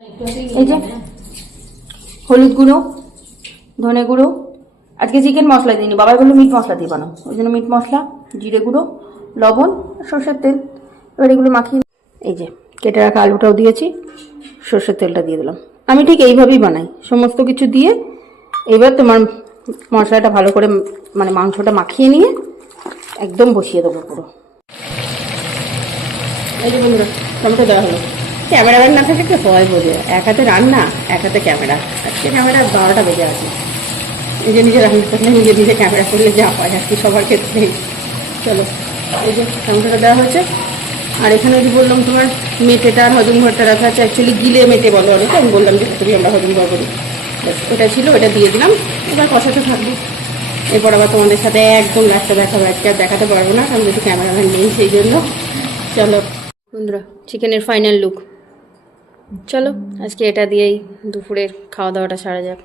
এই যে হলুদ গুঁড়ো, ধনে গুঁড়ো, আজকে চিকেন মশলা দিইনি, বাবা বললো মিট মশলা দিয়ে বানাও, ওই জন্য মিট মশলা, জিরে গুঁড়ো, লবণ, সর্ষের তেল। এবার এগুলো মাখিয়ে, এই যে কেটে রাখা আলুটাও দিয়েছি, সর্ষের তেলটা দিয়ে দিলাম। আমি ঠিক এইভাবেই বানাই, সমস্ত কিছু দিয়ে। এবার তোমার মশলাটা ভালো করে মানে মাংসটা মাখিয়ে নিয়ে একদম বসিয়ে দেবো পুরো। এই যে বন্ধুরা টমেটো দেওয়া হলো। ক্যামেরাম্যান না থাকলে কি হয় বোঝে, এক হাতে রান্না এক হাতে ক্যামেরা। আজকে ক্যামেরা 12টা বেজে আছে। নিজে নিজে রান্না করলে নিজে নিজে ক্যামেরা করলে যা পায় আর কি, সবার ক্ষেত্রেই। চলো, এই যে টমেটোটা দেওয়া হয়েছে। আর এখানে যে বললাম তোমার মেটেটা আর হজম ঘরটা রাখা আছে, অ্যাকচুয়ালি গিলে মেটে বলো অনেকে, আমি বললাম যে তুমি আমরা হজম ঘর করি, ওটা ছিল, ওটা দিয়ে দিলাম। এবার কষাতে থাকবো। এরপর আবার তোমাদের সাথে একদম লাস্টে দেখাবো। আজকে আর দেখাতে পারবো না কারণ যেহেতু ক্যামেরাম্যান নেই, সেই জন্য। চলো বন্ধুরা, চিকেনের ফাইনাল লুক। চলো আজকে এটা দিয়েই দুপুরের খাওয়া দাওয়াটা সারা যাক।